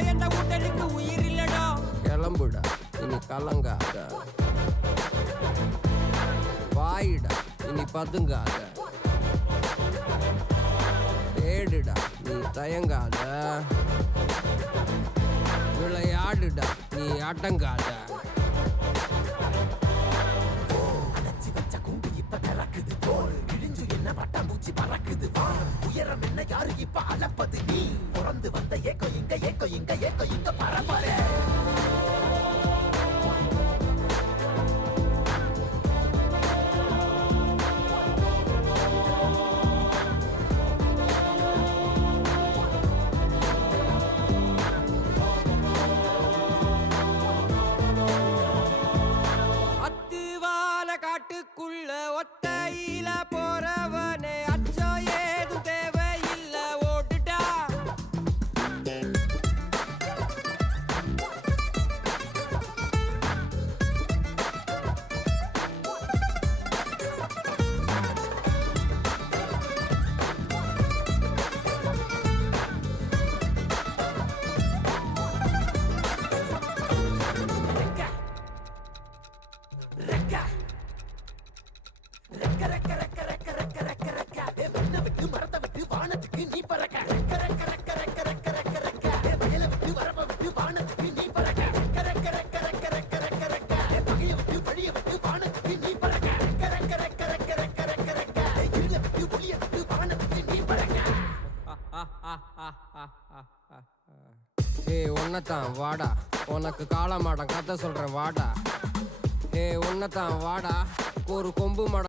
பயந்த உடலுக்கு உயிர் இல்லடா. கிளம்புடா இனி கலங்காத, வாயிடா இனி பதுங்காத, தேடுடா நீ தயங்காத, விளையாடுடா நீ அடங்காத. திறக்குது தோல் இழிஞ்சு என்ன பட்டாம்பூச்சி பறக்குது வா உயரம் என்ன யாரு இப்ப அளப்பது நீ பிறந்து வந்த ஏக்கோ இங்க ஏக்கோ இங்க ஏக்கோ இங்க பரம்பரை காட்டுக்குள்ள ஒத்தையில போறவனே அச்சம் ஏதும் தேவையில்ல ஓட்டுட்டா. வானத்துக்கு நீ பறக்க வயல விட்டு வரப்ப விட்டு வானத்துக்கு நீ பறக்க பகைய விட்டு வழிய விட்டு வானத்துக்கு நீ பறக்க இருள விட்டு ஒளிய விட்டு வானத்துக்கு நீ பறக்க. ஏய் உன்னதான் வாடா, உனக்கு காளமாடம் கதை சொல்றேன் வாடா. ஏய் உன்னதான் வாடா, ஒரு கொம்பு மாடம்